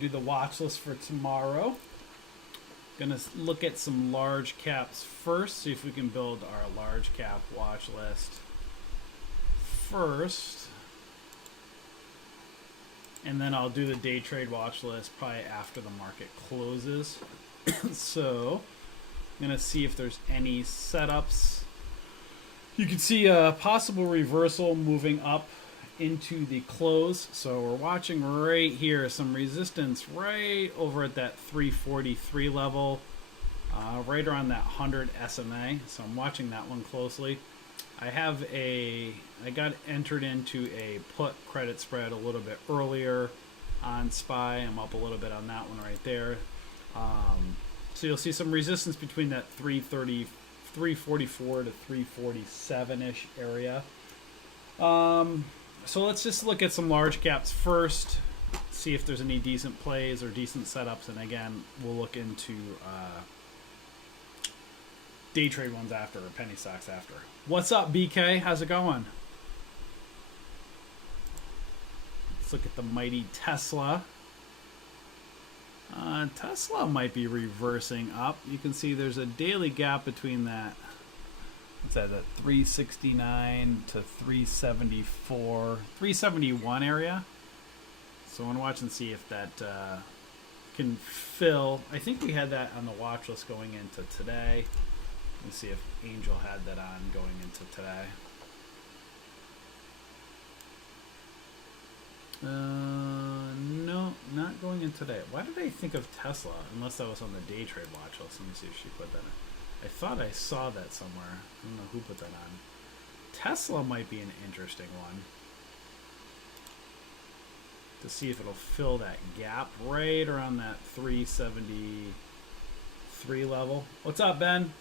Do the watch list for tomorrow. Gonna look at some large caps first, see if we can build our large cap watch list first. And then I'll do the day trade watch list probably after the market closes. So I'm gonna see if there's any setups. You can see a possible reversal moving up into the close. So we're watching right here some resistance right over at that 343 level, right around that 100 SMA. So I'm watching that one closely. I got entered into a put credit spread a little bit earlier on SPY. I'm up a little bit on that one right there. So you'll see some resistance between that 344 to 347-ish area. So let's just look at some large caps first, see if there's any decent plays or decent setups, and again, we'll look into day trade ones after, or penny stocks after. What's up, BK? How's it going? Let's look at the mighty Tesla. Tesla might be reversing up. You can see there's a daily gap between that. What's that? That 369 to 374, 371 area. So I want to watch and see if that can fill. I think we had that on the watch list going into today. Let's see if Angel had that on going into today. No, not going in today. Why did I think of Tesla? Unless that was on the day trade watch list. Let me see if she put that in. I thought I saw that somewhere. I don't know who put that on. Tesla might be an interesting one. To see if it'll fill that gap right around that 373 level. What's up, Ben?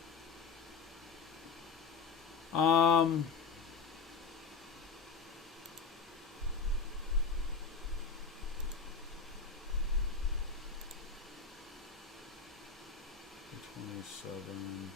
Seven.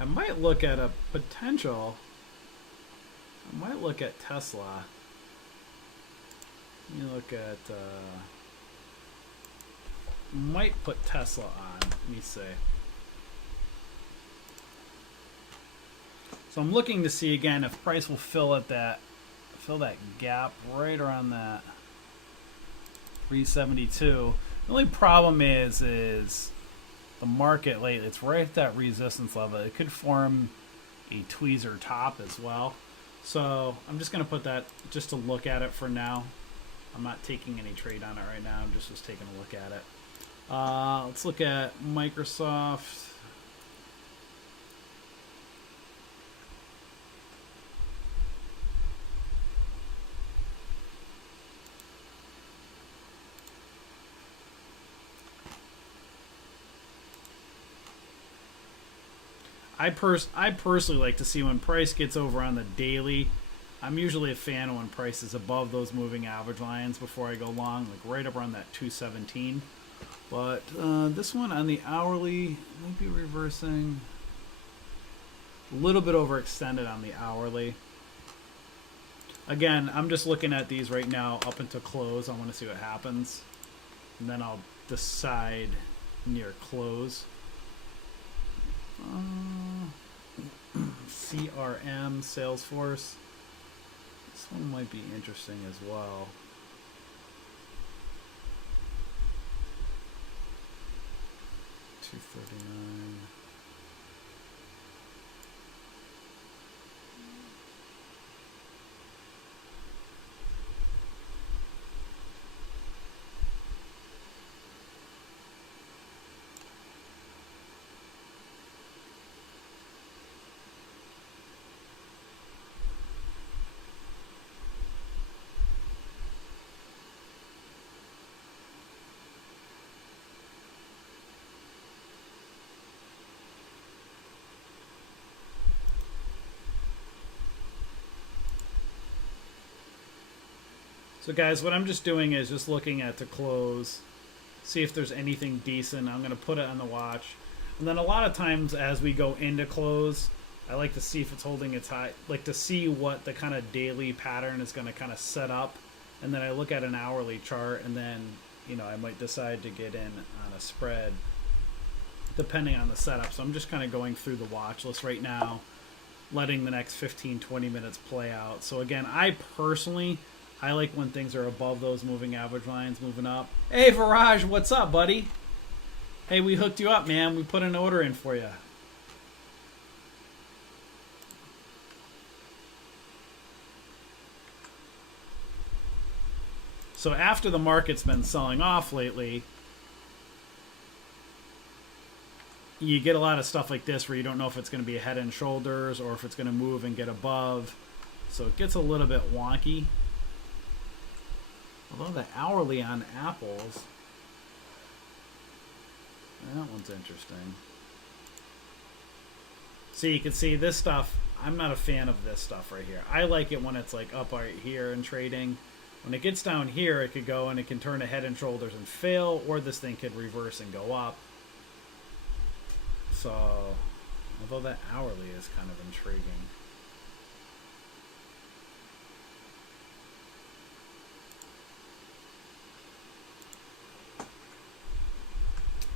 I might look at a potential. I might look at Tesla. Let me look at. Might put Tesla on. Let me see. So I'm looking to see again if price will fill that gap right around that 372. The only problem is the market lately, it's right at that resistance level. It could form a tweezer top as well. So I'm just going to put that just to look at it for now. I'm not taking any trade on it right now. I'm just taking a look at it. Let's look at Microsoft. I personally like to see when price gets over on the daily. I'm usually a fan of when price is above those moving average lines before I go long, like right up around that 217. But this one on the hourly might be reversing. A little bit overextended on the hourly. Again, I'm just looking at these right now up until close. I want to see what happens. And then I'll decide near close. CRM, Salesforce. This one might be interesting as well. $239. So guys, what I'm just doing is just looking at to close, see if there's anything decent. I'm going to put it on the watch. And then a lot of times as we go into close, I like to see if it's holding its high, like to see what the kind of daily pattern is going to kind of set up. And then I look at an hourly chart, and then, you know, I might decide to get in on a spread depending on the setup. So I'm just kind of going through the watch list right now, letting the next 15-20 minutes play out. So again, I personally, I like when things are above those moving average lines, moving up. Hey Viraj, what's up, buddy? Hey, we hooked you up, man. We put an order in for you. So after the market's been selling off lately, you get a lot of stuff like this where you don't know if it's going to be a head and shoulders or if it's going to move and get above. So it gets a little bit wonky. Although the hourly on apples, that one's interesting. So you can see this stuff, I'm not a fan of this stuff right here. I like it when it's like up right here in trading. When it gets down here, it could go and it can turn to head and shoulders and fail, or this thing could reverse and go up. So, although that hourly is kind of intriguing.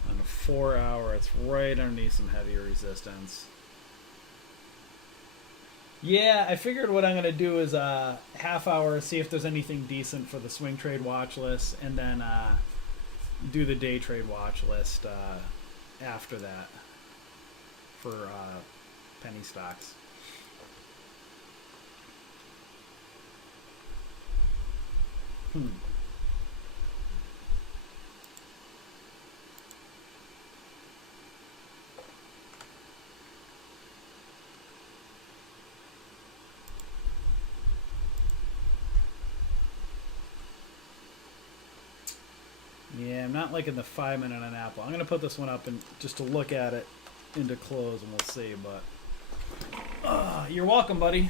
On a 4 hour, it's right underneath some heavier resistance. Yeah, I figured what I'm going to do is a half hour, see if there's anything decent for the swing trade watch list, and then do the day trade watch list after that for penny stocks. Yeah, I'm not liking the 5 minute on Apple. I'm going to put this one up and just to look at it into close, and we'll see. But you're welcome, buddy.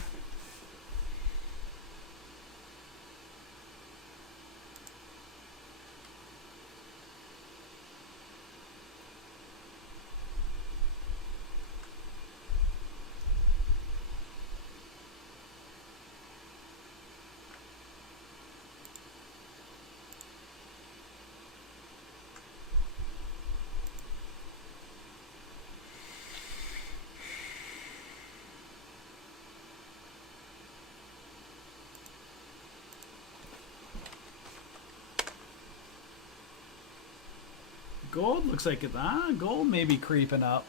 Gold looks like it. Gold may be creeping up.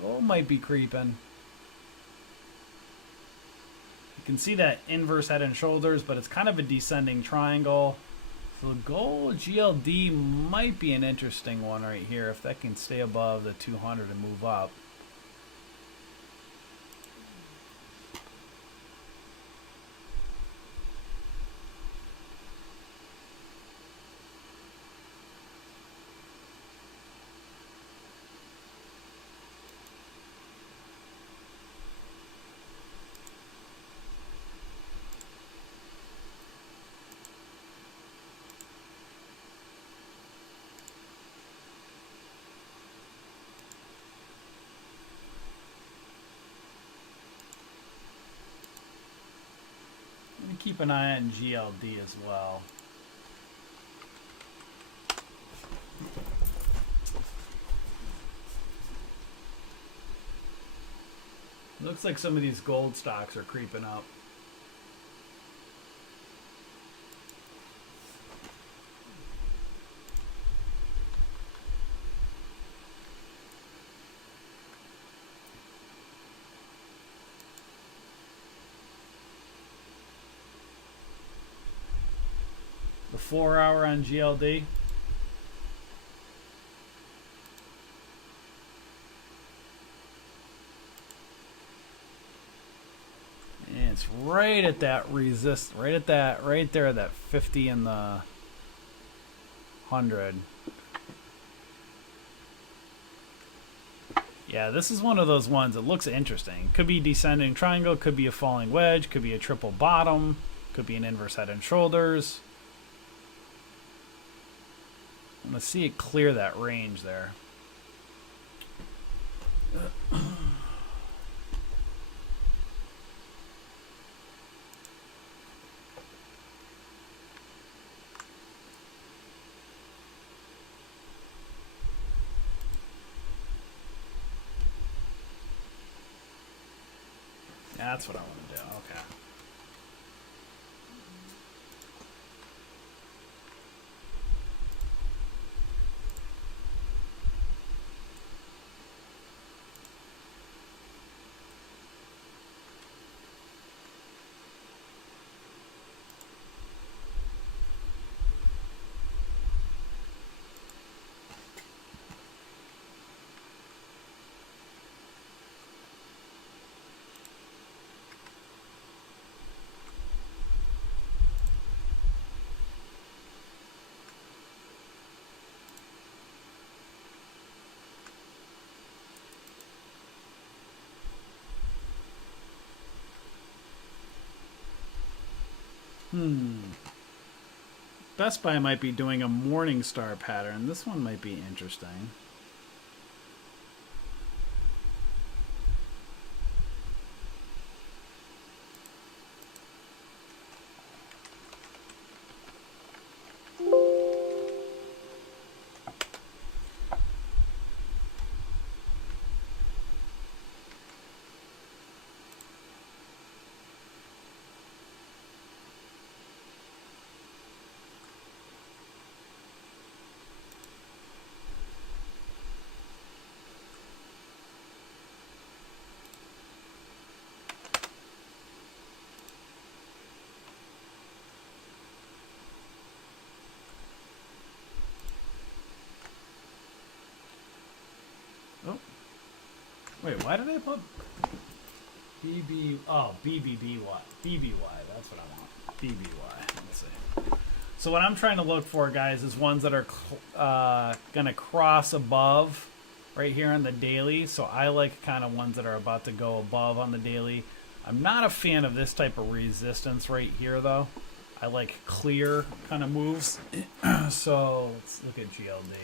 Gold might be creeping. You can see that inverse head and shoulders, but it's kind of a descending triangle. So gold GLD might be an interesting one right here if that can stay above the 200 and move up. Keep an eye on GLD as well. Looks like some of these gold stocks are creeping up. The 4 hour on GLD. And it's right at that right there at that 50 and the 100. Yeah, this is one of those ones that looks interesting. Could be descending triangle, could be a falling wedge, could be a triple bottom, could be an inverse head and shoulders. I'm going to see it clear that range there. Yeah, that's what I want to do. Okay. Best Buy might be doing a morning star pattern. This one might be interesting. Oh. Wait, why did I put BB? Oh, BBBY. BBY. That's what I want. BBY. Let's see. So what I'm trying to look for, guys, is ones that are going to cross above right here on the daily. So I like kind of ones that are about to go above on the daily. I'm not a fan of this type of resistance right here, though. I like clear kind of moves. So let's look at GLD.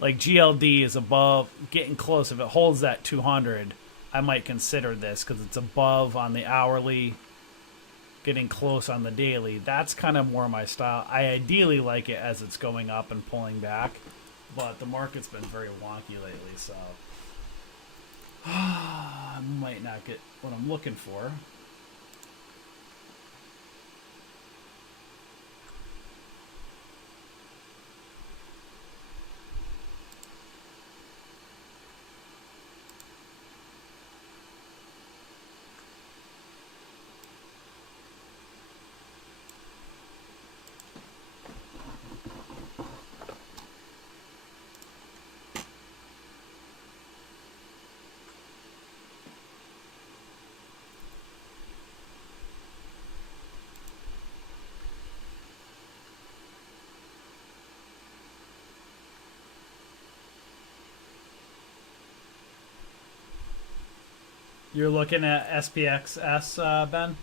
Like GLD is above, getting close. If it holds that 200, I might consider this because it's above on the hourly, getting close on the daily. That's kind of more my style. I ideally like it as it's going up and pulling back, but the market's been very wonky lately, so I might not get what I'm looking for. You're looking at SPXS, Ben?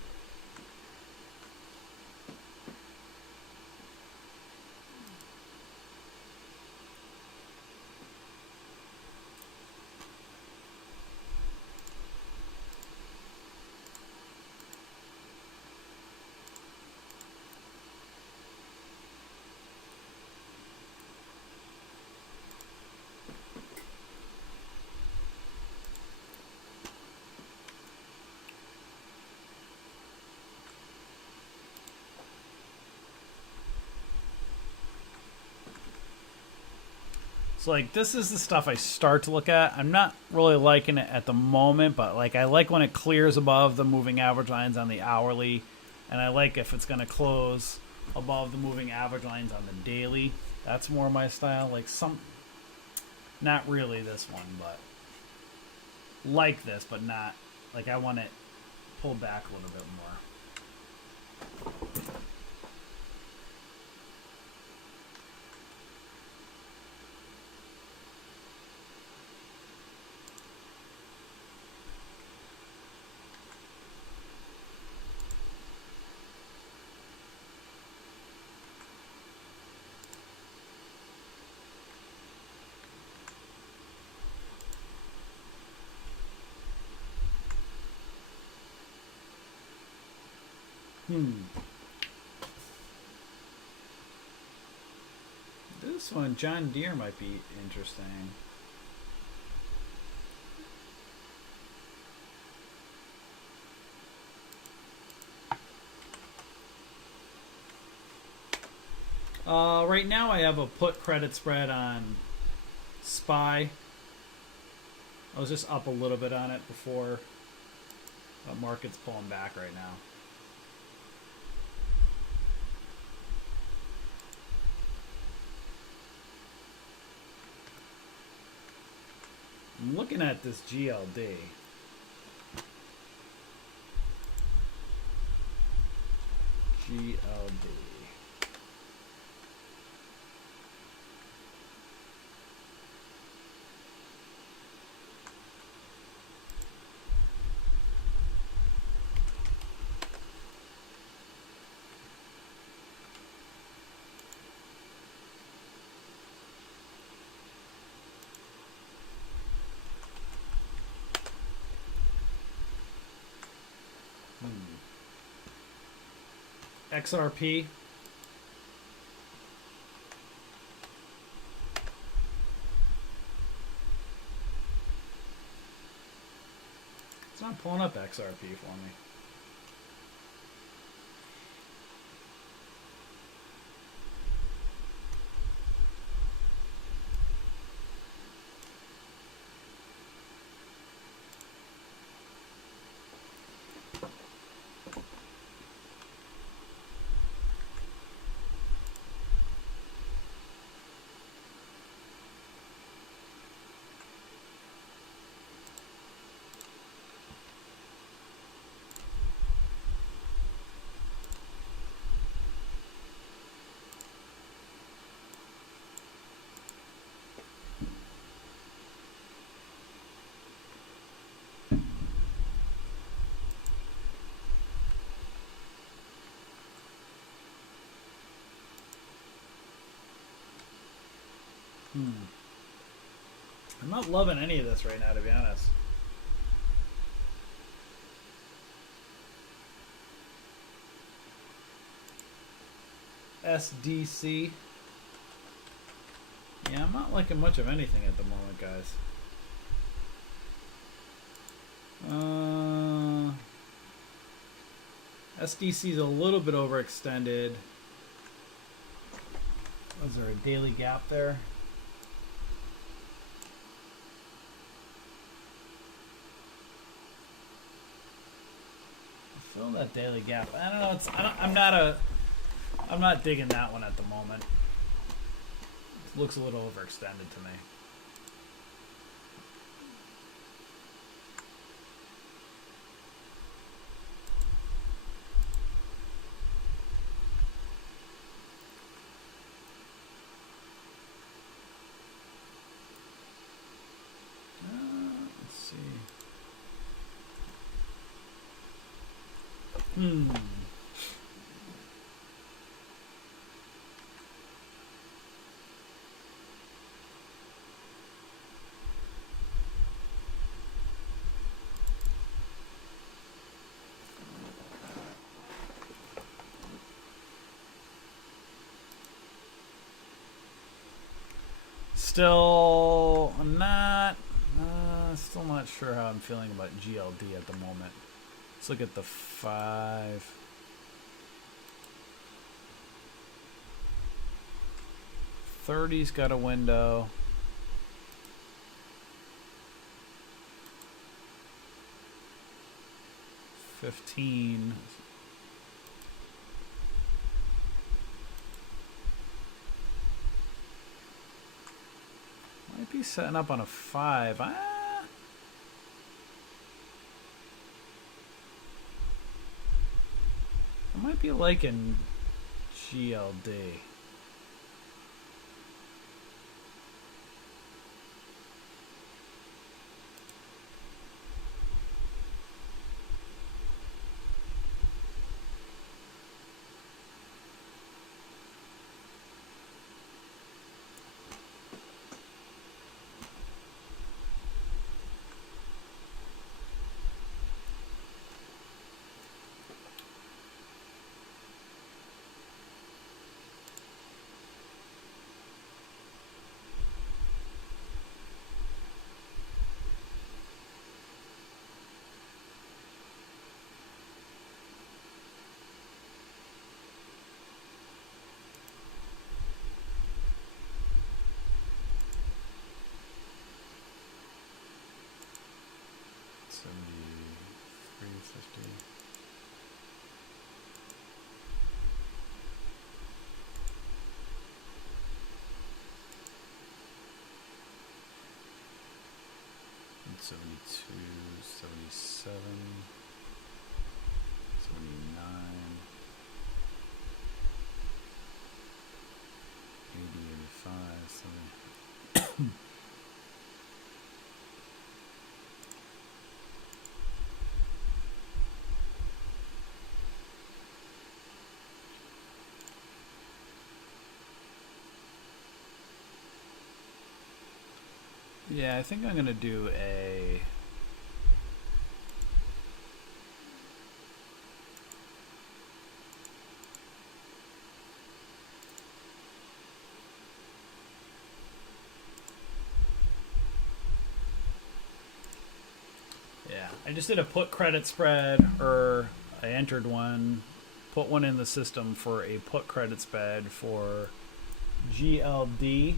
So like this is the stuff I start to look at. I'm not really liking it at the moment, but like I like when it clears above the moving average lines on the hourly, and I like if it's going to close above the moving average lines on the daily. That's more my style. Like not really this one, but like this, but not like I want it pulled back a little bit more. This one, John Deere, might be interesting. Right now I have a put credit spread on SPY. I was just up a little bit on it before. But market's pulling back right now. I'm looking at this GLD. GLD. XRP. It's not pulling up XRP for me. I'm not loving any of this right now, to be honest. SDC. Yeah, I'm not liking much of anything at the moment, guys. SDC is a little bit overextended. Was there a daily gap there? I feel that daily gap. I don't know. I'm not digging that one at the moment. It looks a little overextended to me. Let's see. Still not sure how I'm feeling about GLD at the moment. Let's look at the 5. '30's got a window. '15. Might be setting up on a 5. I might be liking GLD. 50. And 72, 77, 79, 80, 85, 70. Yeah, I think I'm gonna do a I just did a put credit spread, or I entered one, put one in the system for a put credit spread for GLD.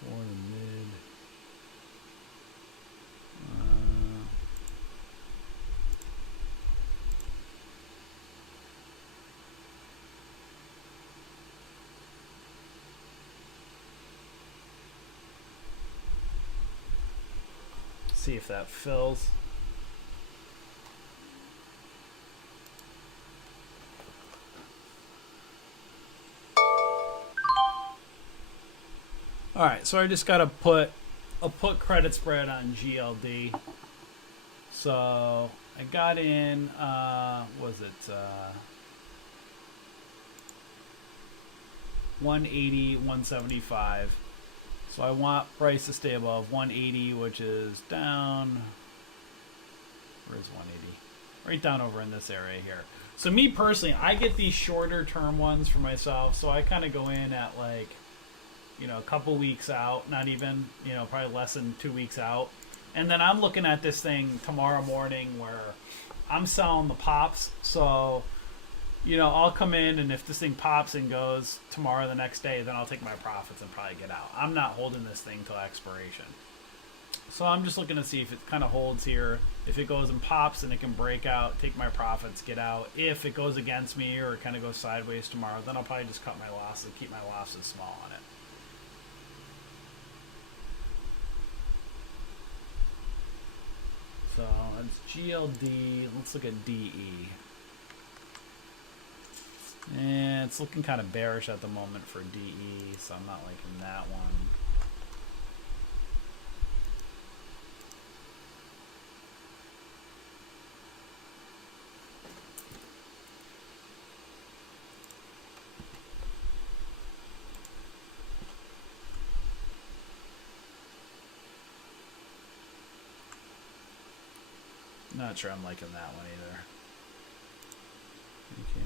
For the mid. See if that fills. All right, so I just got to put a put credit spread on GLD. So I got in, was it 180, 175. So I want price to stay above 180, which is down. Where's 180? Right down over in this area here. So me personally, I get these shorter term ones for myself. So I kind of go in at like, you know, a couple weeks out, not even, you know, probably less than 2 weeks out. And then I'm looking at this thing tomorrow morning where I'm selling the pops. So, you know, I'll come in, and if this thing pops and goes tomorrow, the next day, then I'll take my profits and probably get out. I'm not holding this thing till expiration. So I'm just looking to see if it kind of holds here. If it goes and pops and it can break out, take my profits, get out. If it goes against me or it kind of goes sideways tomorrow, then I'll probably just cut my losses, keep my losses small on it. So that's GLD. Let's look at DE. And it's looking kind of bearish at the moment for DE, so I'm not liking that one. Not sure I'm liking that one either. Okay.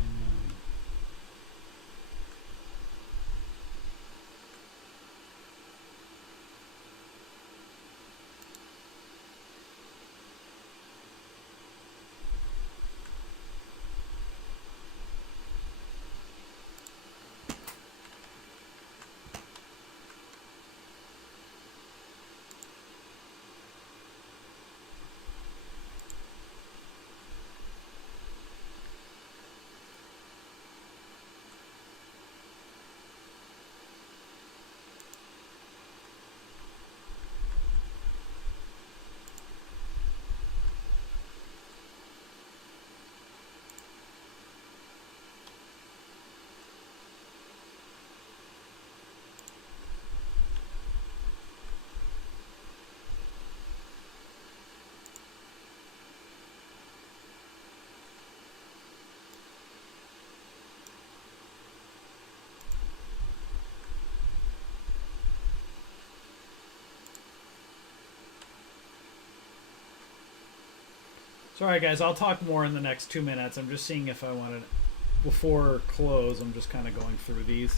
So, alright guys, I'll talk more in the next 2 minutes. I'm just seeing if I wanted, before close, I'm just kind of going through these.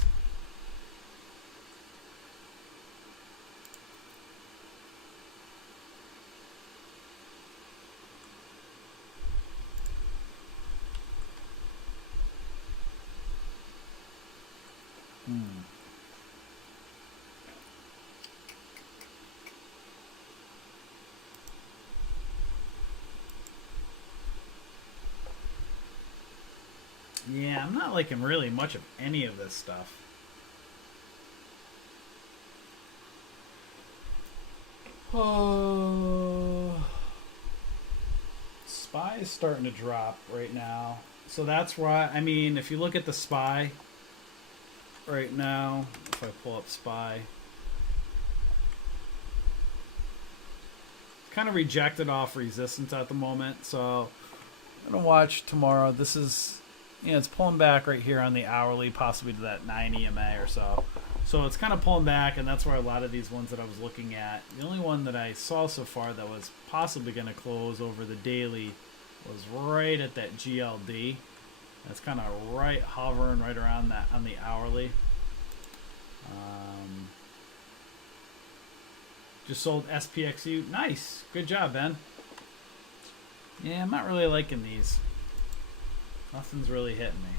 Yeah, I'm not liking really much of any of this stuff. Oh, SPY is starting to drop right now. So that's why, I mean, if you look at the SPY right now, if I pull up SPY, kind of rejected off resistance at the moment. So I'm going to watch tomorrow. This is, you know, it's pulling back right here on the hourly, possibly to that 9 EMA or so. So it's kind of pulling back, and that's where a lot of these ones that I was looking at, the only one that I saw so far that was possibly going to close over the daily was right at that GLD. That's kind of right hovering right around that on the hourly. Just sold SPXU. Nice. Good job, Ben. Yeah, I'm not really liking these. Nothing's really hitting me.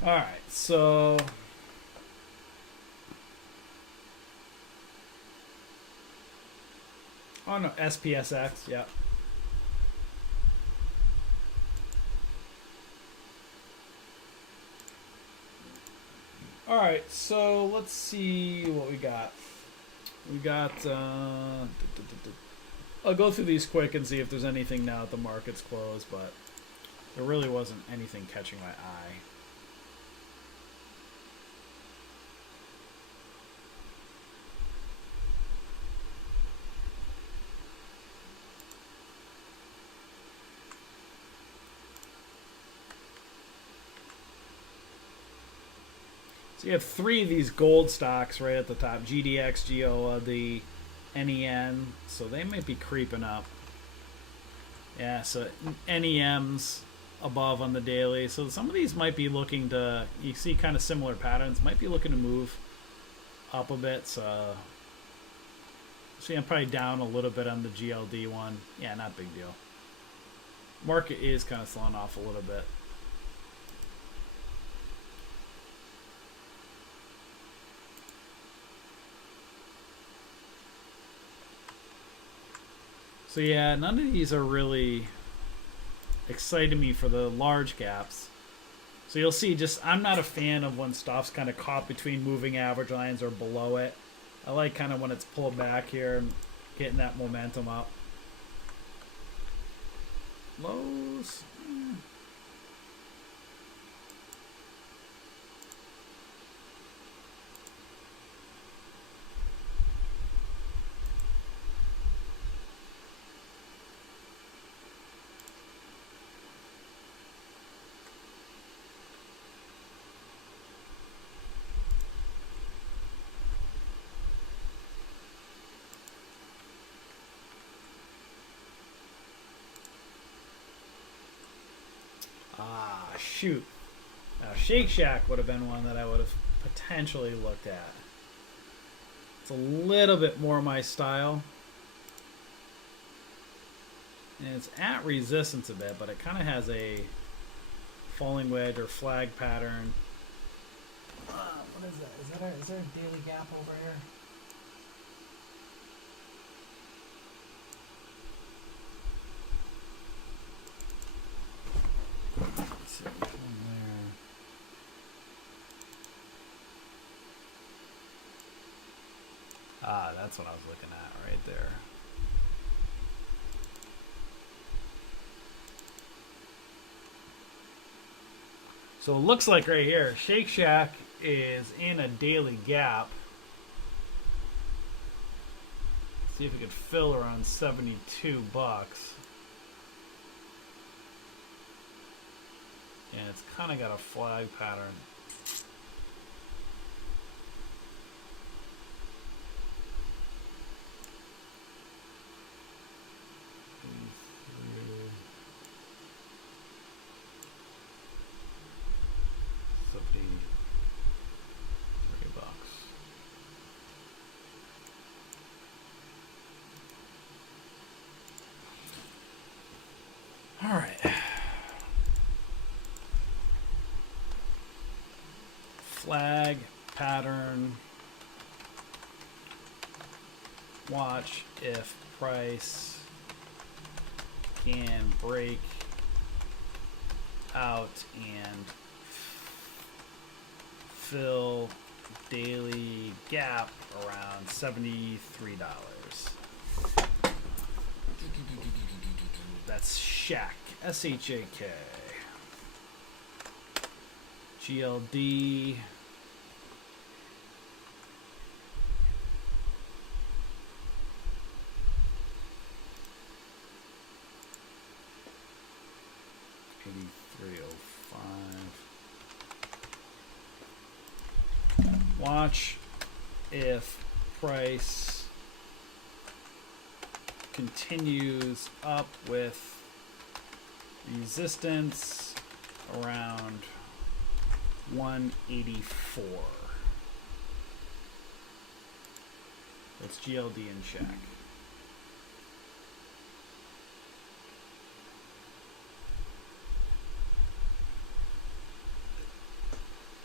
All right, so oh no, SPSX, yeah. All right, so let's see what we got. We got. I'll go through these quick and see if there's anything now that the market's closed, but there really wasn't anything catching my eye. So you have three of these gold stocks right at the top. GDX, GEOA, the NEN. So they might be creeping up. Yeah, so NEM's above on the daily. So some of these might be looking to, you see kind of similar patterns, might be looking to move up a bit. So see, I'm probably down a little bit on the GLD one. Yeah, not big deal. Market is kind of slowing off a little bit. So yeah, none of these are really exciting me for the large gaps. So you'll see, just I'm not a fan of when stuff's kind of caught between moving average lines or below it. I like kind of when it's pulled back here and getting that momentum up. Lows. Ah, shoot. Now, Shake Shack would have been one that I would have potentially looked at. It's a little bit more my style. And it's at resistance a bit, but it kind of has a falling wedge or flag pattern. What is that? Is there a daily gap over here? Let's see, somewhere. Ah, that's what I was looking at right there. So it looks like right here, Shake Shack is in a daily gap. See if we could fill around 72 bucks. And it's kind of got a flag pattern. $30 bucks. flag pattern. Watch if price can break out and fill daily gap around $73. That's Shak, S-H-A-K. GLD. Watch if price continues up with resistance around 184. That's GLD and Shak.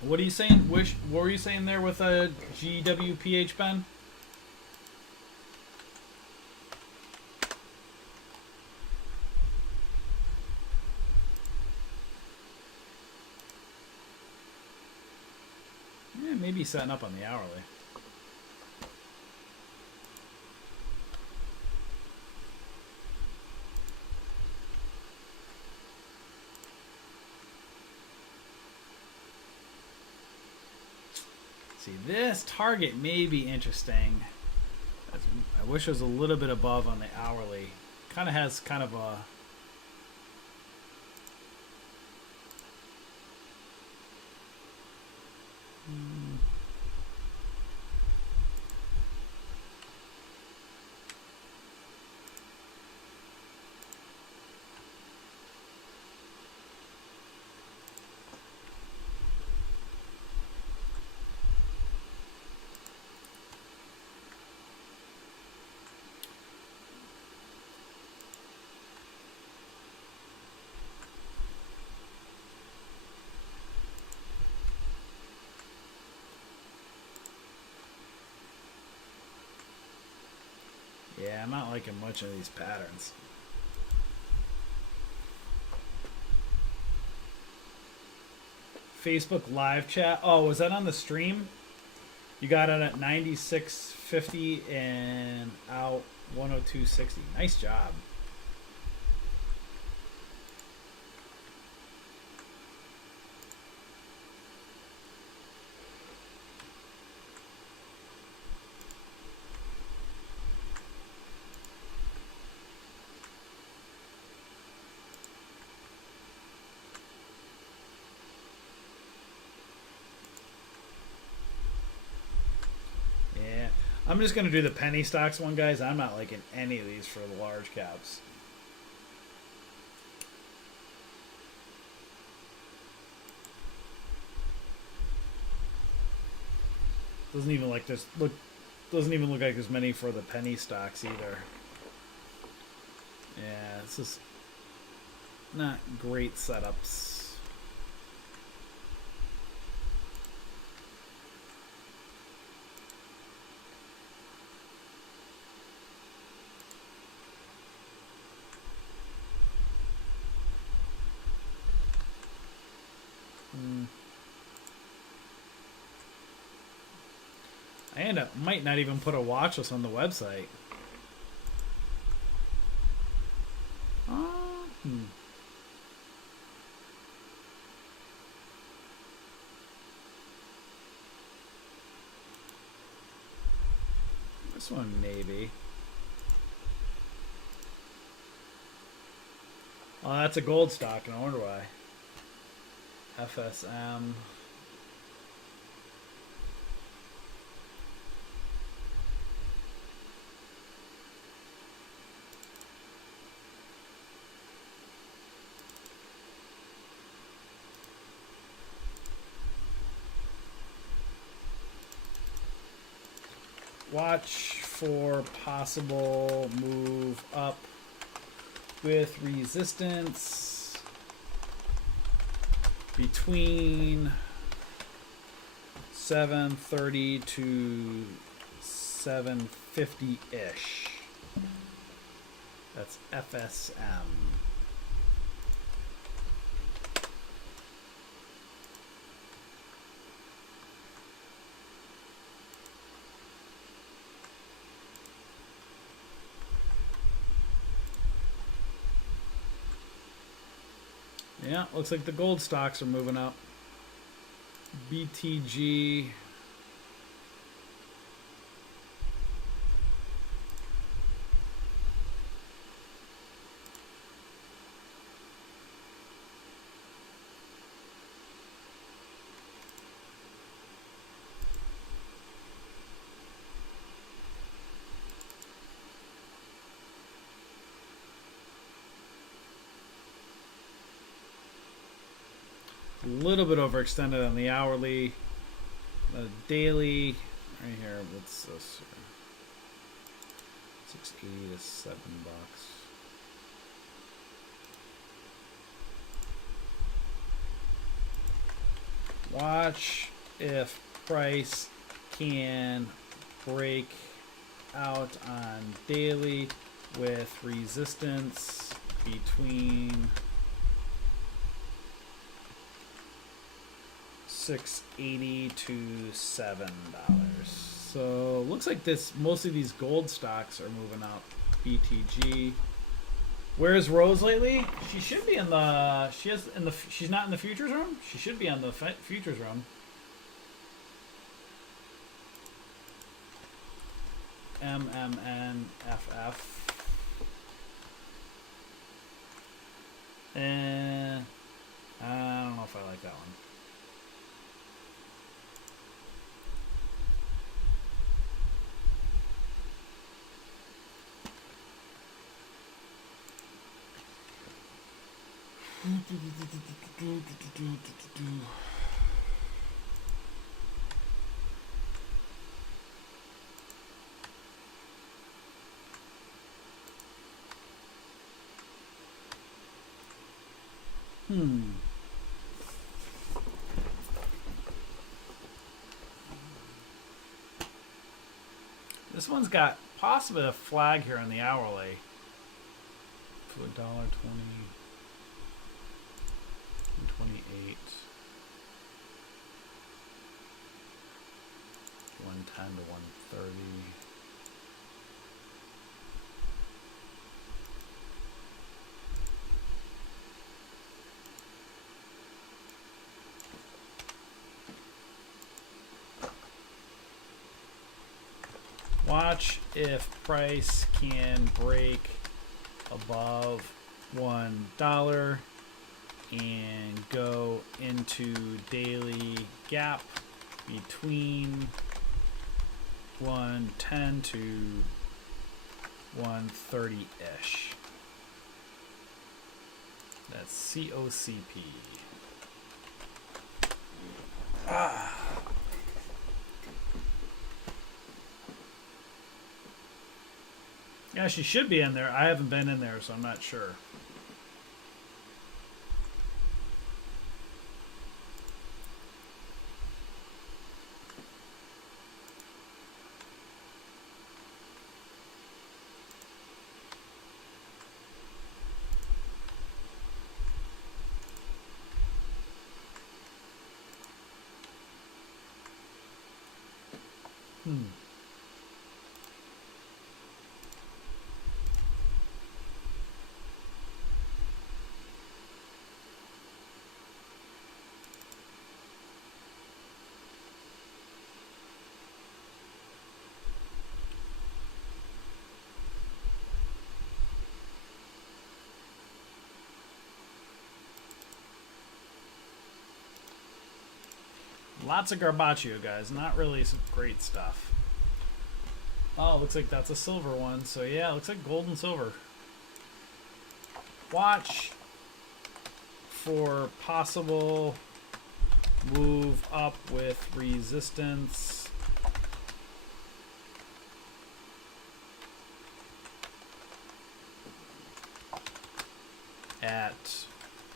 What are you saying? What were you saying there with a GWPH, Ben? Yeah, maybe setting up on the hourly. See, this target may be interesting. I wish it was a little bit above on the hourly. Kind of has kind of a... Yeah, I'm not liking much of these patterns. Facebook live chat. Oh, was that on the stream? You got it at 96.50 and out 102.60. Nice job. I'm just going to do the penny stocks one, guys. I'm not liking any of these for the large caps. Doesn't even like this. Doesn't even look like there's many for the penny stocks either. Yeah, this is not great setups. I might not even put a watch list on the website. This one maybe. Oh, that's a gold stock. No wonder why. FSM. Watch for possible move up with resistance between 730 to 750 ish. That's FSM. Yeah, looks like the gold stocks are moving up. BTG. A little bit overextended on the hourly. The daily, right here, what's this? 680 to $7. Watch if price can break out on daily with resistance between 680 to $7. So looks like this. Most of these gold stocks are moving up. BTG. Where's Rose lately? She should be in the. She's not in the futures room. She should be on the futures room. MMNFF. And I don't know if I like that one. This one's got possibly a flag here on the hourly to $1.20, 128, 110 to 130. Watch if price can break above $1 and go into daily gap between 110 to 130-ish. That's COCP. Yeah, she should be in there. I haven't been in there, so I'm not sure. Lots of Garbaccio, guys. Not really some great stuff. Oh, looks like that's a silver one. So yeah, looks like gold and silver. Watch for possible move up with resistance at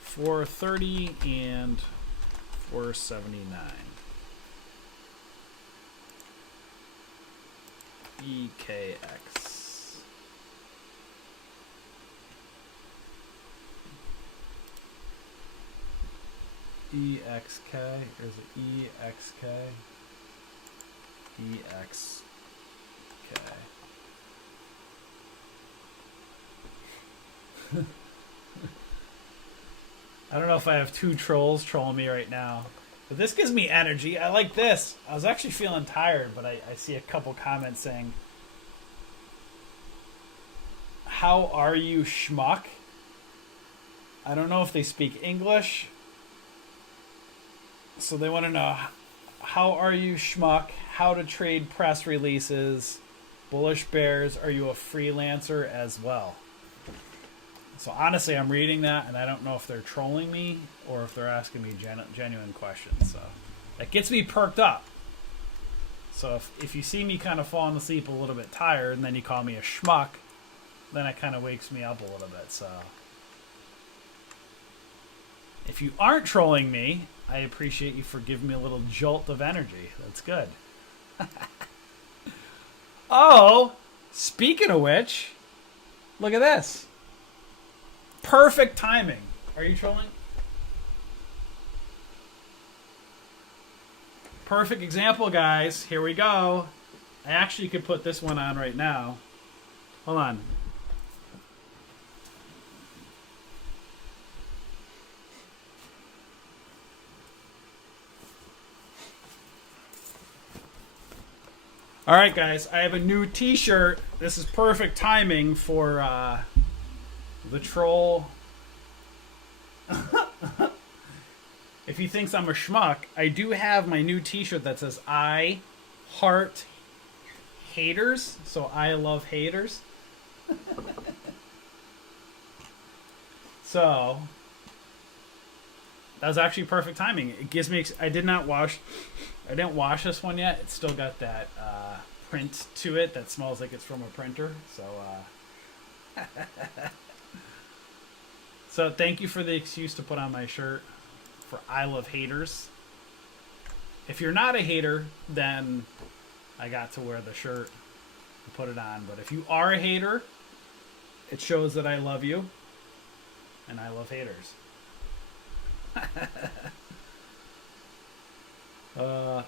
430 and 479. EKX. EXK, or is it EXK? EXK. I don't know if I have two trolls trolling me right now, but this gives me energy. I like this. I was actually feeling tired, but I see a couple comments saying, "How are you, schmuck?" I don't know if they speak English, so they want to know, how are you, schmuck? How to trade press releases. Bullish bears, are you a freelancer as well? So honestly, I'm reading that, and I don't know if they're trolling me or if they're asking me genuine questions. So that gets me perked up. So if you see me kind of falling asleep a little bit tired, and then you call me a schmuck, then it kind of wakes me up a little bit. So if you aren't trolling me, I appreciate you for giving me a little jolt of energy. That's good. Oh, speaking of which, look at this. Perfect timing. Are you trolling? Perfect example, guys. Here we go. I actually could put this one on right now. Hold on. All right, guys. I have a new t-shirt. This is perfect timing for the troll. If he thinks I'm a schmuck, I do have my new t-shirt that says I heart haters. So I love haters. So that was actually perfect timing. It gives me, I didn't wash this one yet. It's still got that print to it that smells like it's from a printer. So so thank you for the excuse to put on my shirt for I love haters. If you're not a hater, then I got to wear the shirt and put it on. But if you are a hater, it shows that I love you and I love haters.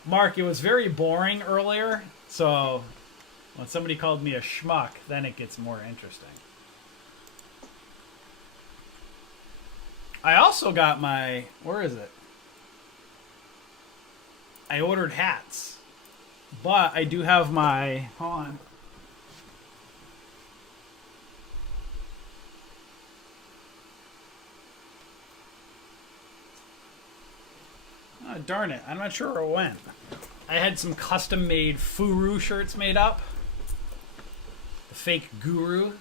Mark, it was very boring earlier, so when somebody called me a schmuck, then it gets more interesting. I also got my, where is it? I ordered hats, but I do have my, hold on. Oh, darn it. I'm not sure where it went. I had some custom-made Furu shirts made up. The fake Guru.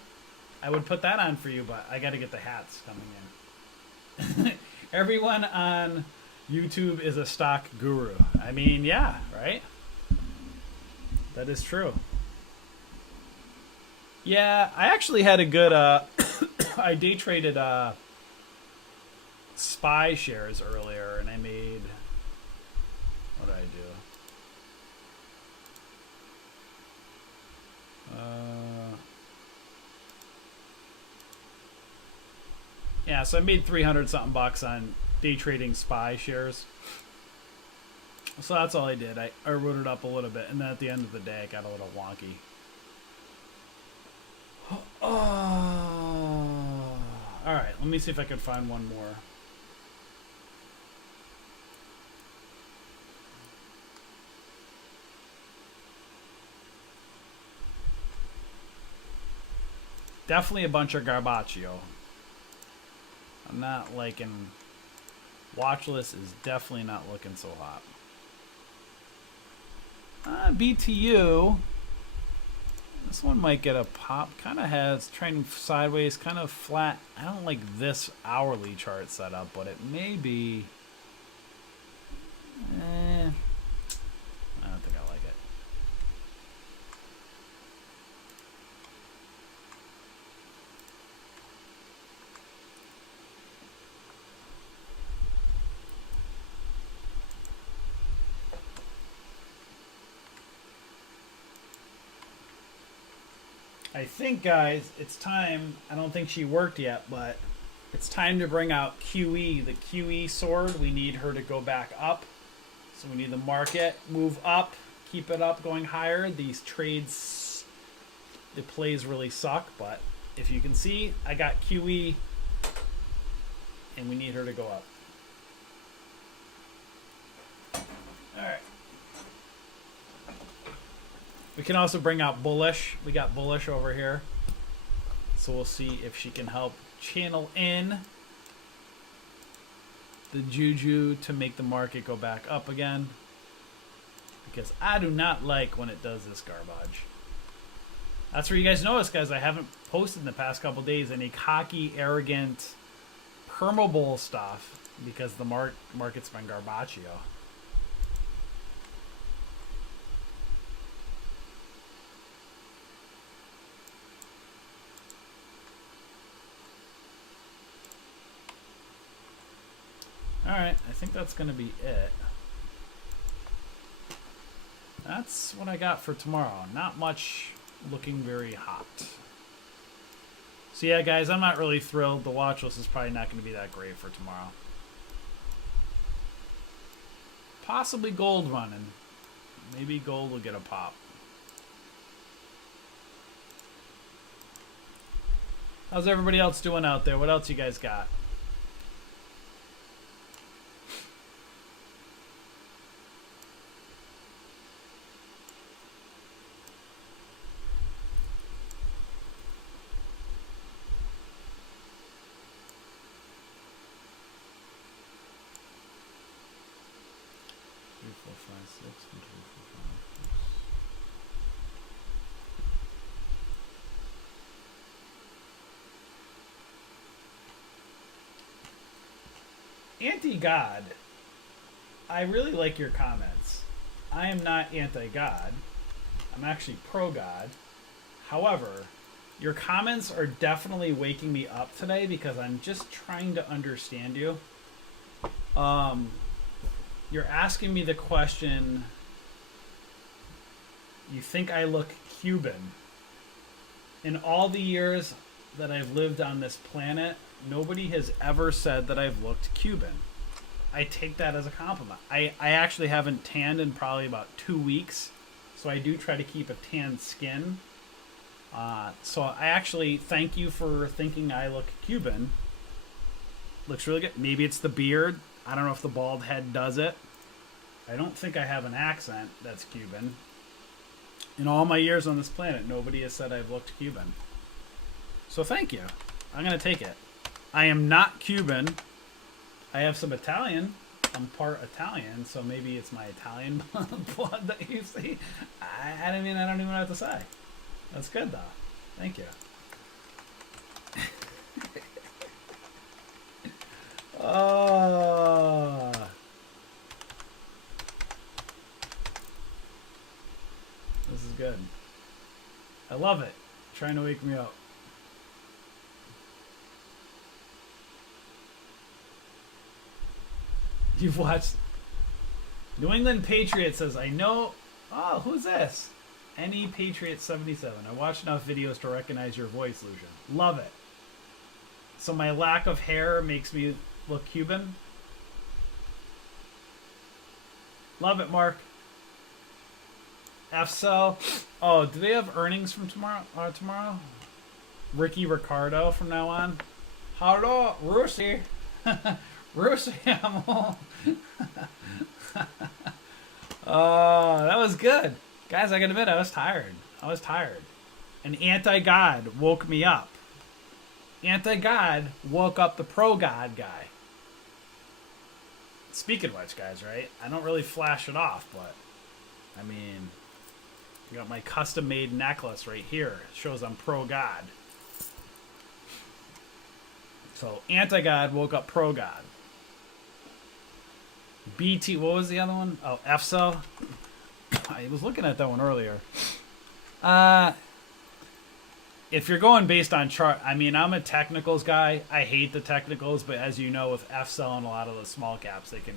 I would put that on for you, but I got to get the hats coming in. Everyone on YouTube is a stock guru. I mean, yeah, right? That is true. Yeah, I actually had a good, I day traded SPY shares earlier, and I made, what did I do? Yeah, so I made 300 something bucks on day trading SPY shares. So that's all I did. I wrote it up a little bit, and then at the end of the day, it got a little wonky. Oh. All right, let me see if I can find one more. Definitely a bunch of Garbaccio. I'm not liking... Watch list is definitely not looking so hot. BTU. This one might get a pop. Kind of has trending sideways, kind of flat. I don't like this hourly chart setup, but it may be... I don't think I like it. I think, guys, it's time. I don't think she worked yet, but it's time to bring out QE, the QE sword. We need her to go back up. So we need the market move up, keep it up, going higher. These trades, the plays really suck, but if you can see, I got QE, and we need her to go up. All right. We can also bring out Bullish. We got Bullish over here. So we'll see if she can help channel in the Juju to make the market go back up again. Because I do not like when it does this garbage. That's where you guys notice, guys, I haven't posted in the past couple days any cocky, arrogant, permabull stuff because the market's been garbaccio. Alright, I think that's going to be it. That's what I got for tomorrow. Not much looking very hot. So yeah, guys, I'm not really thrilled. The watch list is probably not going to be that great for tomorrow. Possibly gold running. Maybe gold will get a pop. How's everybody else doing out there? What else you guys got? Anti-God, I really like your comments. I am not anti-God. I'm actually pro-God. However, your comments are definitely waking me up today because I'm just trying to understand you. You're asking me the question, you think I look Cuban. In all the years that I've lived on this planet, nobody has ever said that I've looked Cuban. I take that as a compliment. I actually haven't tanned in probably about 2 weeks, so I do try to keep a tanned skin. So I actually thank you for thinking I look Cuban. Looks really good. Maybe it's the beard. I don't know if the bald head does it. I don't think I have an accent that's Cuban. In all my years on this planet, nobody has said I've looked Cuban. So thank you. I'm going to take it. I am not Cuban. I have some Italian. I'm part Italian, so maybe it's my Italian blood that you see. I don't even know what to say. That's good, though. Thank you. Oh. This is good. I love it. Trying to wake me up. You've watched New England Patriots says, I know. Oh, who's this? Any Patriot 77. I watched enough videos to recognize your voice, Lucian. Love it. So my lack of hair makes me look Cuban. Love it, Mark. FCell. Oh, do they have earnings from tomorrow? Tomorrow? Ricky Ricardo from now on. Hello, Russi. Russi, Oh, that was good. Guys, I gotta admit, I was tired. An anti-God woke me up. Anti-God woke up the pro-God guy. Speaking of which, guys, right? I don't really flash it off, but I mean, I got my custom-made necklace right here. It shows I'm pro-God. So, anti-God woke up pro-God. BT, what was the other one? Oh, FCell. I was looking at that one earlier. If you're going based on chart, I mean, I'm a technicals guy. I hate the technicals, but as you know, with FCell and a lot of the small caps, they can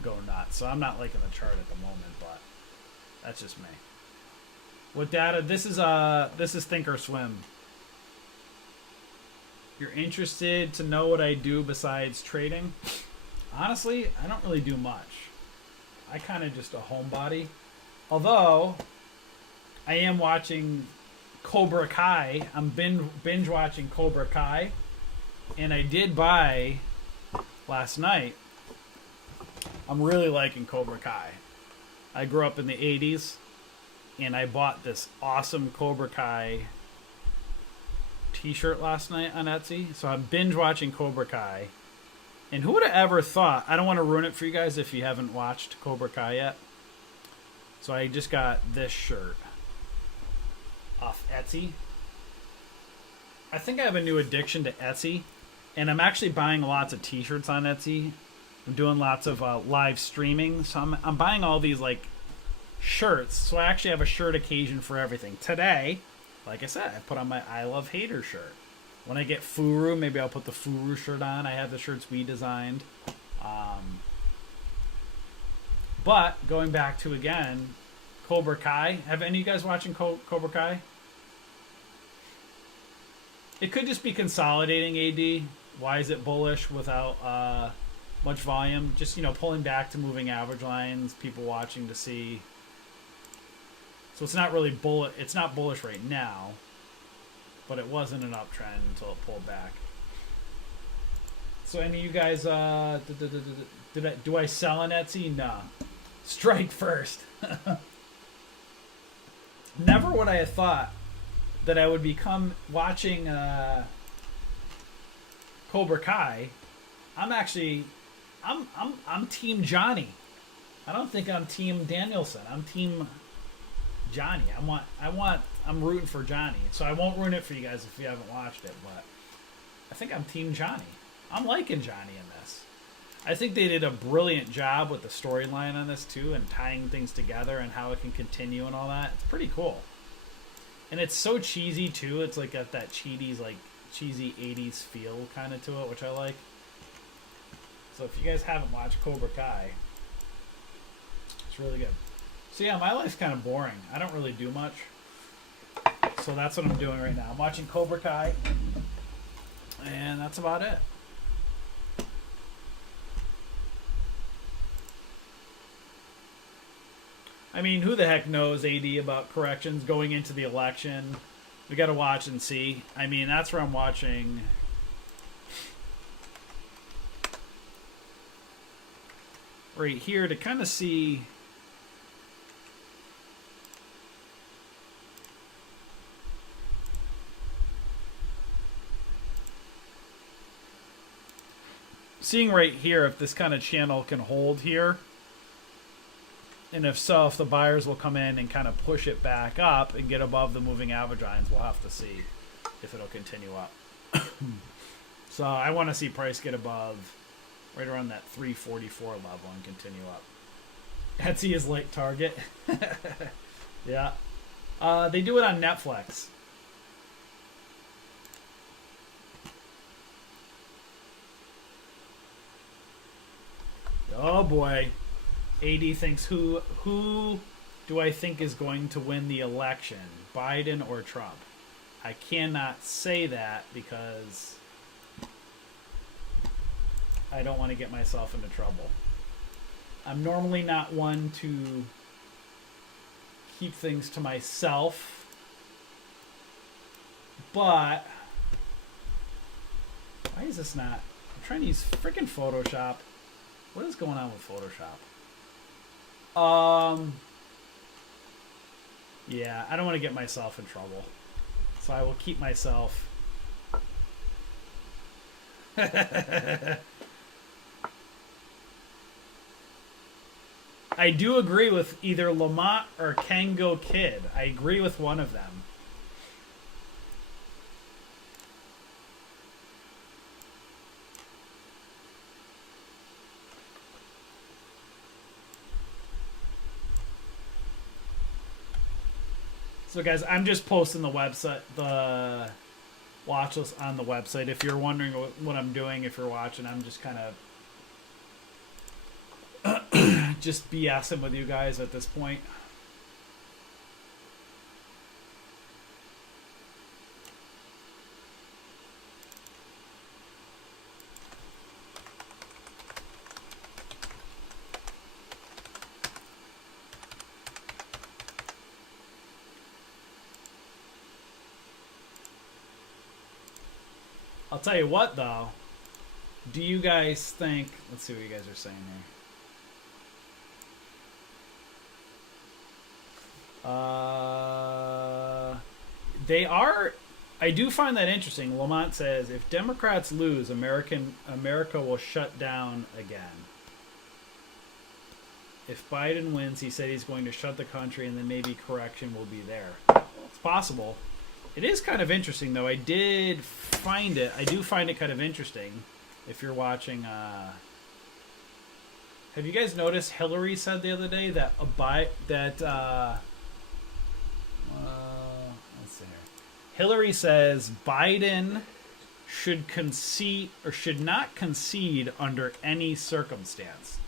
go nuts. So I'm not liking the chart at the moment, but that's just me. What data? This is Thinkorswim. You're interested to know what I do besides trading? Honestly, I don't really do much. I kind of just a homebody. Although, I am watching Cobra Kai. I'm binge watching Cobra Kai. And I did buy last night. I'm really liking Cobra Kai. I grew up in the 80s. And I bought this awesome Cobra Kai t-shirt last night on Etsy. So I'm binge watching Cobra Kai. And who would have ever thought? I don't want to ruin it for you guys if you haven't watched Cobra Kai yet. So I just got this shirt off Etsy. I think I have a new addiction to Etsy. And I'm actually buying lots of t-shirts on Etsy. I'm doing lots of live streaming. So I'm buying all these like shirts. So I actually have a shirt occasion for everything. Today, like I said, I put on my I Love Hater shirt. When I get Furu, maybe I'll put the Furu shirt on. I have the shirts we designed. But going back to, again, Cobra Kai. Have any of you guys watching Cobra Kai? It could just be consolidating, AD. Why is it bullish without much volume? Just, you know, pulling back to moving average lines, people watching to see. So it's not really it's not bullish right now. But it wasn't an uptrend until it pulled back. So any of you guys, do I sell on Etsy? No. Strike first. Never would I have thought that I would become watching Cobra Kai. I'm Team Johnny. I don't think I'm Team Danielson. I'm Team Johnny. I'm rooting for Johnny. So I won't ruin it for you guys if you haven't watched it, but I think I'm Team Johnny. I'm liking Johnny in this. I think they did a brilliant job with the storyline on this too, and tying things together and how it can continue and all that. It's pretty cool. And it's so cheesy too. It's like got that cheesy 80s feel kind of to it, which I like. So if you guys haven't watched Cobra Kai, it's really good. So yeah, my life's kind of boring. I don't really do much. So that's what I'm doing right now. I'm watching Cobra Kai. And that's about it. I mean, who the heck knows, AD, about corrections going into the election? We got to watch and see. I mean, that's where I'm watching. Right here to kind of see. Seeing right here if this kind of channel can hold here. And if so, if the buyers will come in and kind of push it back up and get above the moving average lines, we'll have to see if it'll continue up. So I want to see price get above right around that 344 level and continue up. Etsy is like Target. Yeah. They do it on Netflix. Oh boy. AD thinks who do I think is going to win the election? Biden or Trump? I cannot say that because I don't want to get myself into trouble. I'm normally not one to keep things to myself, but why is this not? I'm trying to use freaking Photoshop. What is going on with Photoshop? Yeah, I don't want to get myself in trouble. So I will keep myself. I do agree with either Lamont or Kango Kid. I agree with one of them. So guys, I'm just posting the website, the watch list on the website. If you're wondering what I'm doing, if you're watching, I'm just kind of just BSing with you guys at this point. I'll tell you what, though. Do you guys think... Let's see what you guys are saying here. They are... I do find that interesting. Lamont says, if Democrats lose, America will shut down again. If Biden wins, he said he's going to shut the country and then maybe correction will be there. It's possible. It is kind of interesting, though. I do find it kind of interesting if you're watching... have you guys noticed Hillary said the other day that let's see here. Hillary says Biden should concede or should not concede under any circumstance.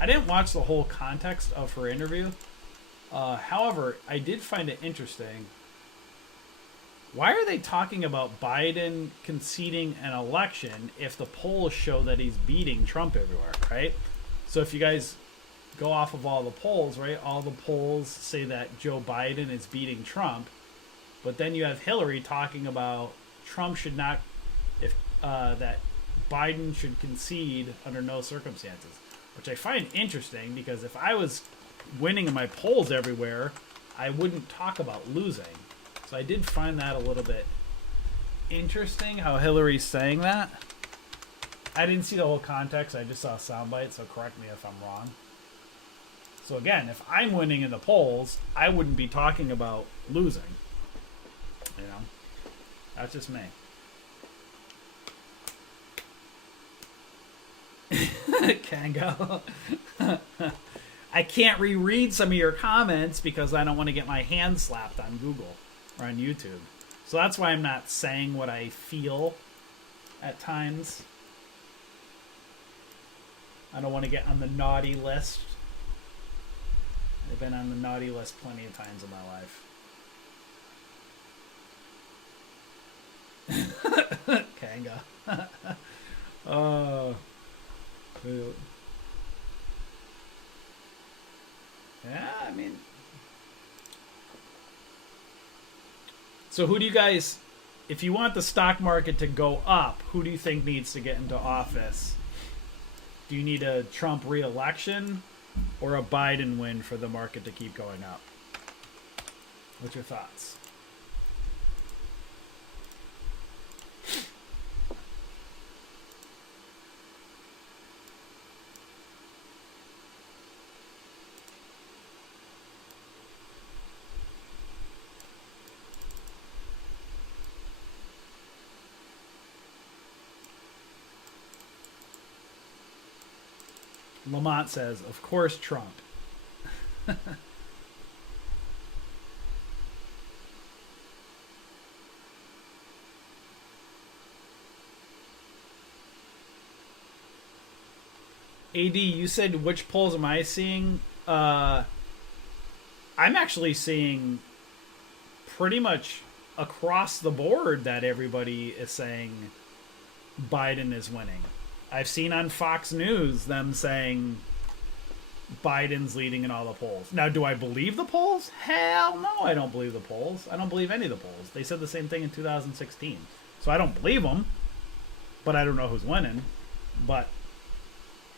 I didn't watch the whole context of her interview. However, I did find it interesting. Why are they talking about Biden conceding an election if the polls show that he's beating Trump everywhere, right? So if you guys go off of all the polls, right, all the polls say that Joe Biden is beating Trump, but then you have Hillary talking about Trump should not, that Biden should concede under no circumstances, which I find interesting because if I was winning in my polls everywhere, I wouldn't talk about losing. So I did find that a little bit interesting how Hillary's saying that. I didn't see the whole context. I just saw a soundbite, so correct me if I'm wrong. So again, if I'm winning in the polls, I wouldn't be talking about losing. You know? That's just me. Kango. I can't reread some of your comments because I don't want to get my hand slapped on Google or on YouTube. So that's why I'm not saying what I feel at times. I don't want to get on the naughty list. I've been on the naughty list plenty of times in my life. Kanga. Oh. Yeah, I mean... So who do you guys... If you want the stock market to go up, who do you think needs to get into office? Do you need a Trump re-election or a Biden win for the market to keep going up? What's your thoughts? Lamont says, of course, Trump. AD, you said which polls am I seeing? I'm actually seeing pretty much across the board that everybody is saying Biden is winning. I've seen on Fox News them saying Biden's leading in all the polls. Now, do I believe the polls? Hell no, I don't believe the polls. I don't believe any of the polls. They said the same thing in 2016. So I don't believe them, but I don't know who's winning. But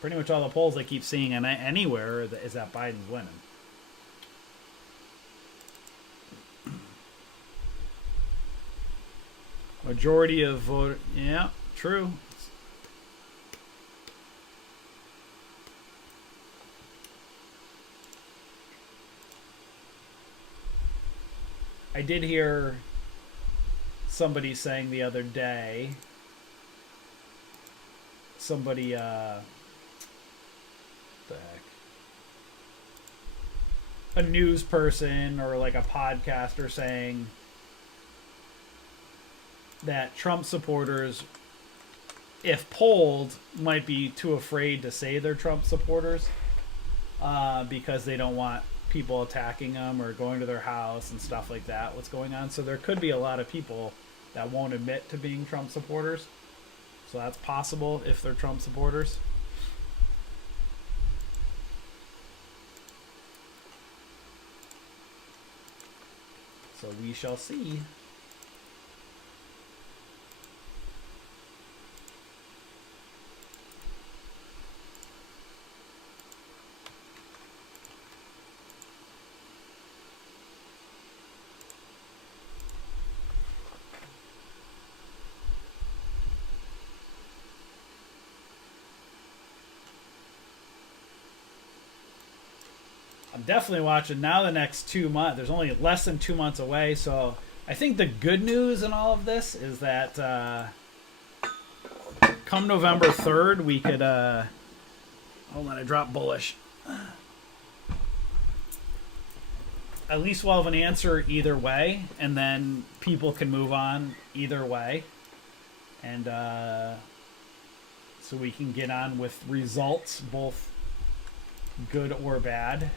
pretty much all the polls I keep seeing anywhere is that Biden's winning. Majority of vote, yeah, true. I did hear somebody saying the other day, somebody, what the heck? A news person or like a podcaster saying that Trump supporters, if polled, might be too afraid to say they're Trump supporters because they don't want people attacking them or going to their house and stuff like that, what's going on. So there could be a lot of people that won't admit to being Trump supporters. So that's possible if they're Trump supporters. So we shall see. I'm definitely watching now the next 2 months. There's only less than 2 months away, so I think the good news in all of this is that come November 3rd, we could hold on, I dropped bullish. At least we'll have an answer either way, and then people can move on either way. And so we can get on with results, both good or bad.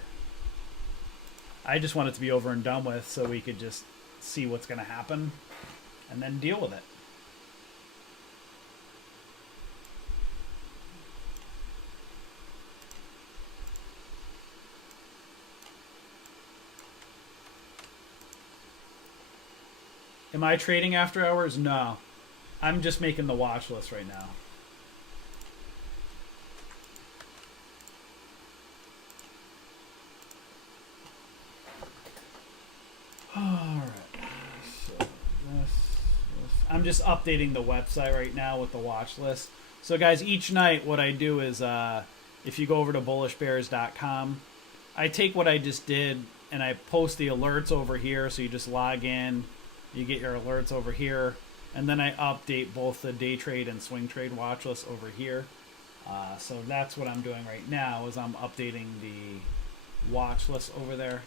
I just want it to be over and done with so we could just see what's going to happen and then deal with it. Am I trading after hours? No. I'm just making the watch list right now. Alright. So I'm just updating the website right now with the watch list. So guys, each night what I do is if you go over to bullishbears.com, I take what I just did and I post the alerts over here. So you just log in, you get your alerts over here, and then I update both the day trade and swing trade watch list over here. So that's what I'm doing right now, is I'm updating the watch list over there.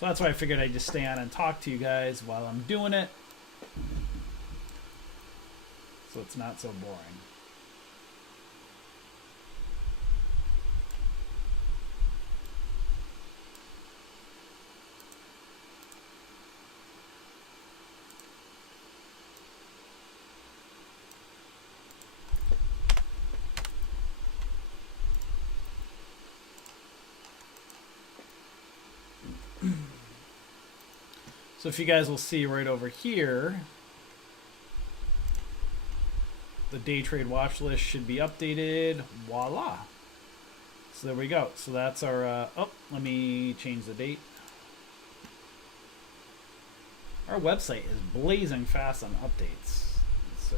So that's why I figured I'd just stay on and talk to you guys while I'm doing it, so it's not so boring. So if you guys will see right over here, the day trade watch list should be updated. Voila. So there we go. So that's our, oh, let me change the date. Our website is blazing fast on updates. Let's see.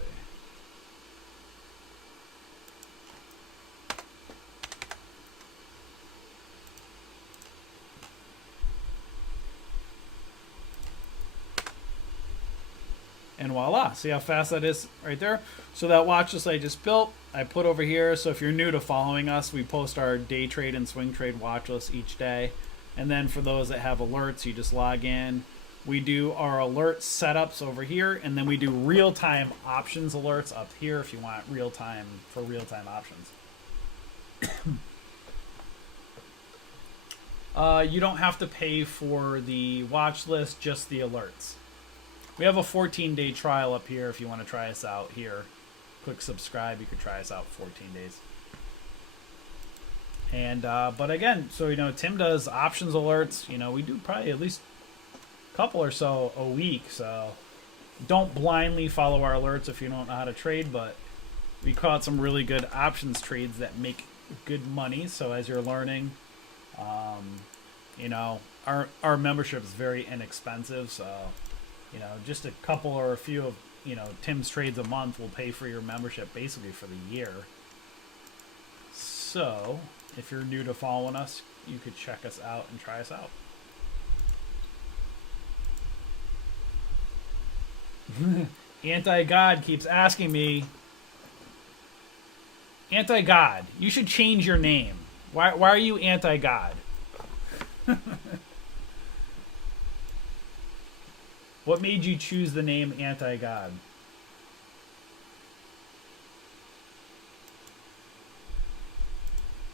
And voila, see how fast that is right there? So that watch list I just built, I put over here. So if you're new to following us, we post our day trade and swing trade watch list each day. And then for those that have alerts, you just log in. We do our alert setups over here, and then we do real-time options alerts up here if you want real-time for real-time options. You don't have to pay for the watch list, just the alerts. We have a 14-day trial up here if you want to try us out here. Click subscribe. You could try us out 14 days. And but again, so you know, Tim does options alerts. You know, we do probably at least a couple or so a week. So don't blindly follow our alerts if you don't know how to trade. But we caught some really good options trades that make good money. So as you're learning, you know, our membership is very inexpensive. So you know, just a couple or a few of, you know, Tim's trades a month will pay for your membership basically for the year. So, if you're new to following us, you could check us out and try us out. Anti-God keeps asking me, Anti-God, you should change your name. Why are you anti-God? What made you choose the name Anti-God?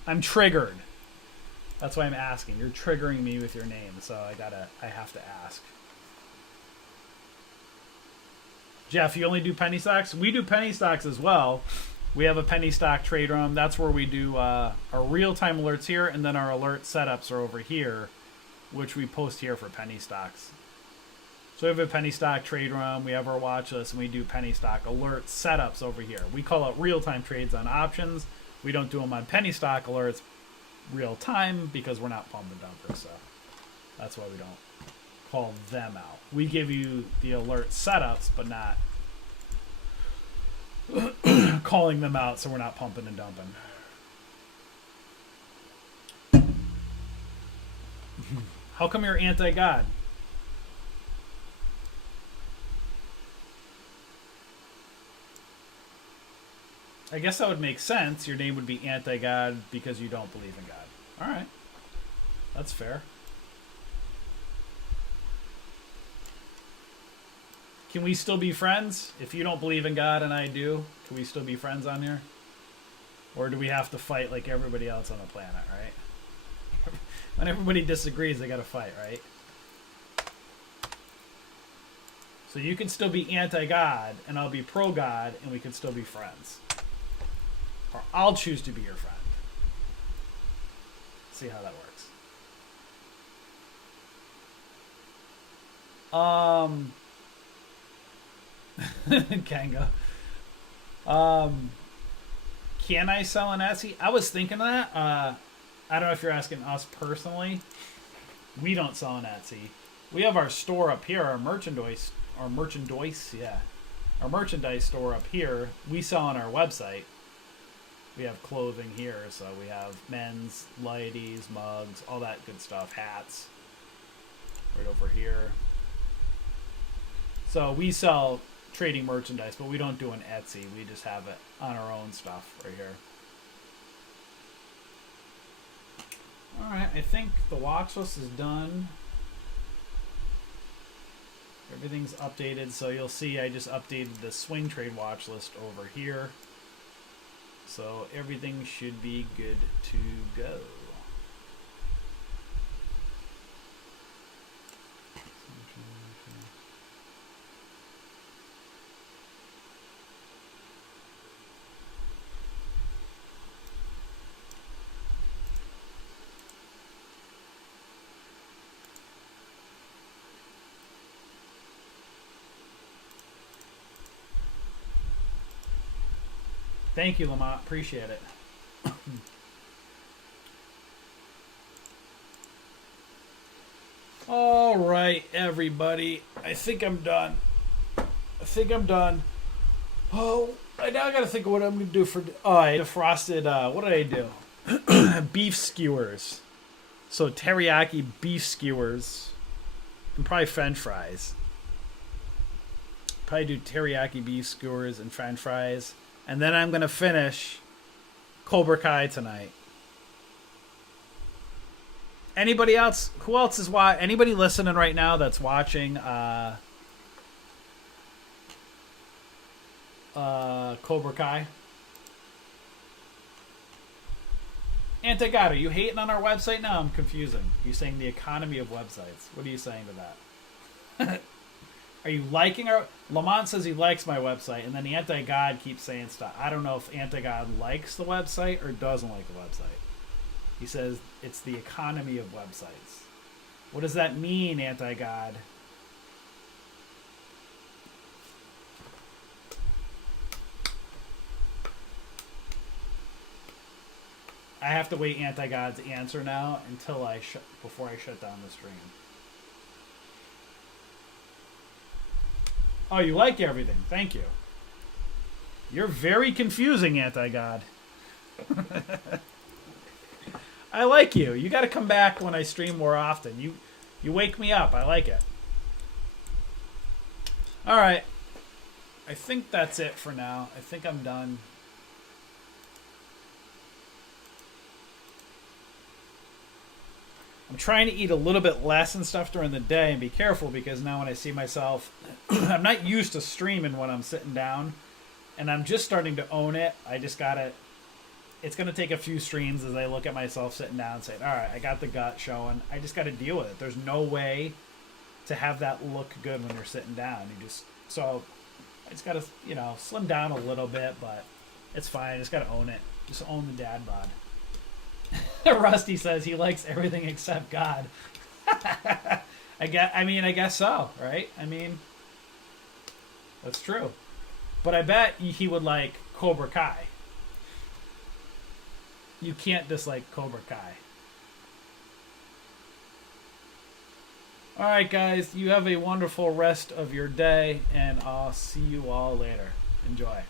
I'm triggered. That's why I'm asking. You're triggering me with your name, so I have to ask. Jeff, you only do penny stocks? We do penny stocks as well. We have a penny stock trade room. That's where we do our real-time alerts here, and then our alert setups are over here, which we post here for penny stocks. So we have a penny stock trade room, we have our watch list, and we do penny stock alert setups over here. We call it real-time trades on options. We don't do them on penny stock alerts real-time because we're not pump and dumper, so that's why we don't call them out. We give you the alert setups, but not calling them out, so we're not pumping and dumping. How come you're anti-God? I guess that would make sense. Your name would be anti-God because you don't believe in God. All right. That's fair. Can we still be friends? If you don't believe in God and I do, can we still be friends on here? Or do we have to fight like everybody else on the planet, right? When everybody disagrees, they gotta fight, right? So you can still be anti-God and I'll be pro-God and we can still be friends. Or I'll choose to be your friend. See how that works. Kanga. Can I sell on Etsy? I was thinking of that. I don't know if you're asking us personally. We don't sell on Etsy. We have our store up here, our merchandise, yeah. Our merchandise store up here, we sell on our website. We have clothing here, so we have men's, ladies, mugs, all that good stuff, hats. Right over here. So we sell trading merchandise, but we don't do an Etsy. We just have it on our own stuff right here. Alright, I think the watch list is done. Everything's updated, so you'll see I just updated the swing trade watch list over here. So everything should be good to go. Thank you, Lamont. Appreciate it. All right, everybody. I think I'm done. Oh, I now got to think of what I'm going to do for... Oh, I defrosted... what did I do? Beef skewers. So teriyaki beef skewers. And probably french fries. Probably do teriyaki beef skewers and french fries. And then I'm going to finish Cobra Kai tonight. Anybody else? Who else is watching? Anybody listening right now that's watching Cobra Kai? Anti-God, are you hating on our website? No, I'm confusing. You're saying the economy of websites. What are you saying to that? Are you liking our... Lamont says he likes my website, and then the Anti-God keeps saying stuff. I don't know if Anti-God likes the website or doesn't like the website. He says it's the economy of websites. What does that mean, Anti-God? I have to wait Anti-God's answer now until before I shut down the stream. Oh, you like everything. Thank you. You're very confusing, Anti-God. I like you. You got to come back when I stream more often. You wake me up. I like it. All right. I think that's it for now. I think I'm done. I'm trying to eat a little bit less and stuff during the day and be careful because now when I see myself, I'm not used to streaming when I'm sitting down and I'm just starting to own it. I just got to, it's going to take a few streams as I look at myself sitting down and say, all right, I got the gut showing. I just got to deal with it. There's no way to have that look good when you're sitting down. So I just got to, slim down a little bit, but it's fine. I just got to own it. Just own the dad bod. Rusty says he likes everything except God. I guess so, right? I mean, that's true. But I bet he would like Cobra Kai. You can't dislike Cobra Kai. All right, guys. You have a wonderful rest of your day, and I'll see you all later. Enjoy.